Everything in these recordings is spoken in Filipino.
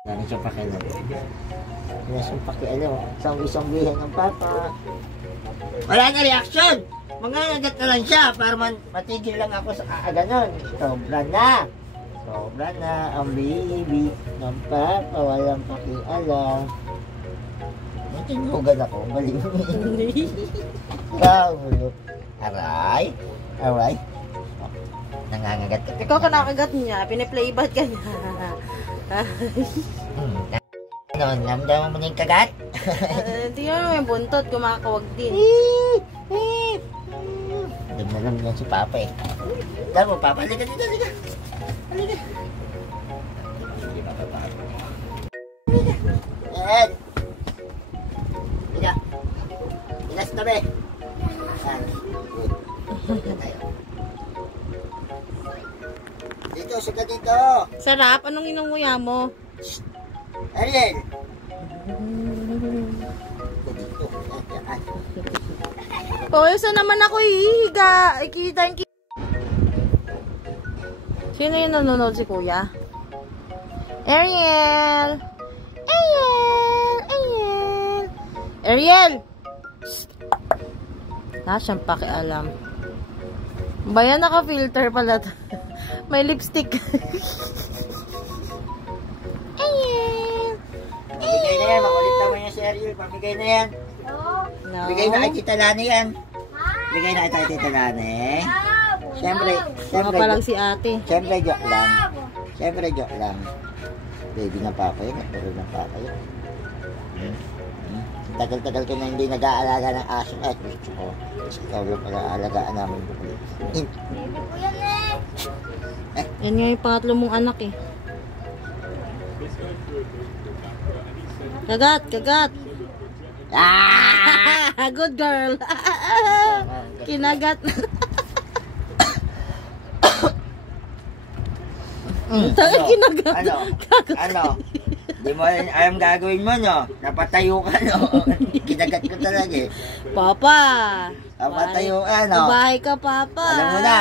Wala siyang pakialam. Wala siyang pakialam. Isang bihan ng papa. Wala na reaksyon! Mangangagat na lang siya para matigil lang ako sa ganon. Sobra na! Sobra na ang baby ng papa. Walang pakialam. Natinugan ako. Galing. Aray! Aray! Nangangagat ka. Ikaw ka nakagat niya. Piniplay-back ka niya. Ano, namdaman mo na yung kagat? Hindi nga yung buntot, kumakawag din. Alam na lang yan si Papa eh. Dahil mo, Papa, halika dito, halika. Halika. Halika. Ed! Halika. Ilas na be. Good. Tayo. Dito, suka dito. Sarap? Anong inunguya mo? Ariel! Oh, saan naman ako ihiga? Ikita yung Sino yung nanonood si Kuya? Ariel! Ariel! Ariel! Ariel! Wala siyang pakialam. Bayan, naka-filter pala. May lipstick. Ariel! Pamigay na yan. Makulit naman yan si Ariel. Pamigay na yan. No. Bigay na kay Tita Lani yan. Bigay na kay Tita Lani. Siyempre, Baka pa lang si ate. siyempre joke lang. Siyempre joke lang. Baby ng papa yun. Nagparo ng papa yun. Tagal-tagal ko na hindi nag-aalaga ng aso. Ay, gusto ko. Kasi ikaw yung pag-aalagaan namin. Baby ko yan eh. Yan nga yung pangatlo mong anak eh. Kagat, kagat. Ah! Good girl. Kinagat. Kinagat. Ano? Di mo alam gagawin mo, no? Napatayo ka, no? Kinagat ko talaga eh. Papa. Napatayo ka, no? Bahay ka, Papa. Alam mo na.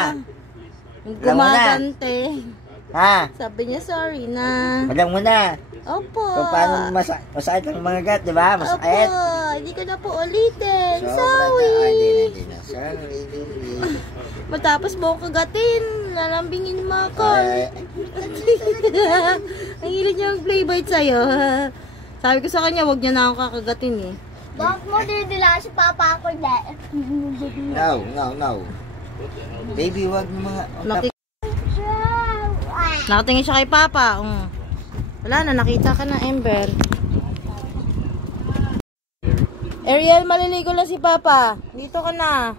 Gumagante. Ha? Sabi niya, sorry na. Alam mo na. Opo. Kung paano masakit ang mga gat, di ba? Masakit. Opo. Hindi ko na po ulitin. Sobra Sorry. na. Hindi na. Sorry. Matapos mo akong kagatin, lalambingin mo ako. Ang hilig niya mag-play bite sa'yo. Sabi ko sa kanya, wag niya na ako kakagatin eh. Bakit mo dinidila si Papa ako hindi? No. Baby, wag mo mga... Nakatingin siya kay Papa. Wala na, nakita ka na, Ember. Ariel, maliligo lang si Papa. Dito ka na.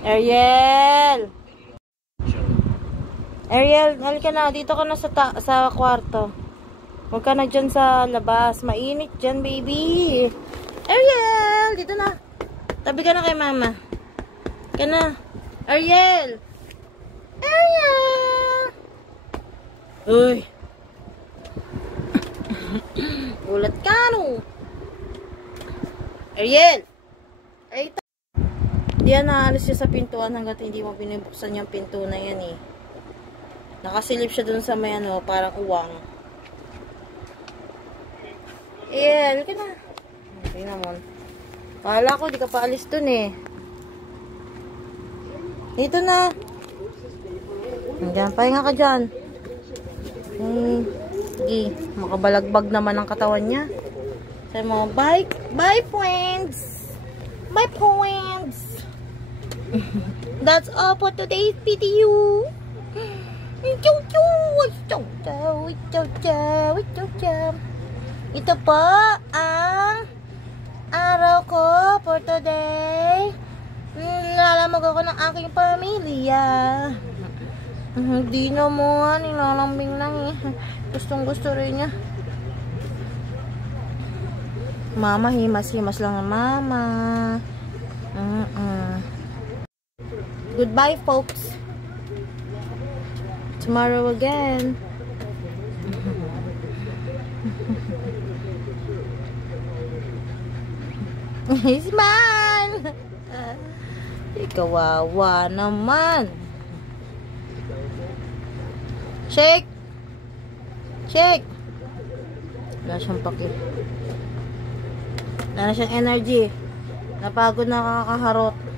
Ariel! Ariel, halika na. Dito ka na sa kwarto. Huwag ka na dyan sa labas. Mainit dyan, baby. Ariel! Dito na. Tabi ka na kay Mama. Ka na. Ariel! Ariel! Uy! Ulat ka, no? Ariel! Ay, hindi yan naalis siya sa pintuan hanggat hindi mo binibuksan yung pinto na yan eh. Nakasilip siya dun sa may ano, parang uwang. Ariel, ka na. Okay naman. Kala ko, di ka pa alis dun eh. Dito na. Diyan, pahinga ka dyan. Sige, makabalagbag naman ang katawan niya. Sabi mo, bye friends! Bye friends! That's all for today's video. Ito po ang araw ko for today. Lalamog ako ng aking pamilya. Hindi naman, nilalambing lang eh. Gustong gusto rin niya. Mama, himas-himas lang ang mama. Goodbye, folks. Tomorrow again. Smile! Ikawawa naman. Shake! Shake! Wala siyang paki. Wala na siyang energy. Napagod na kakaharot.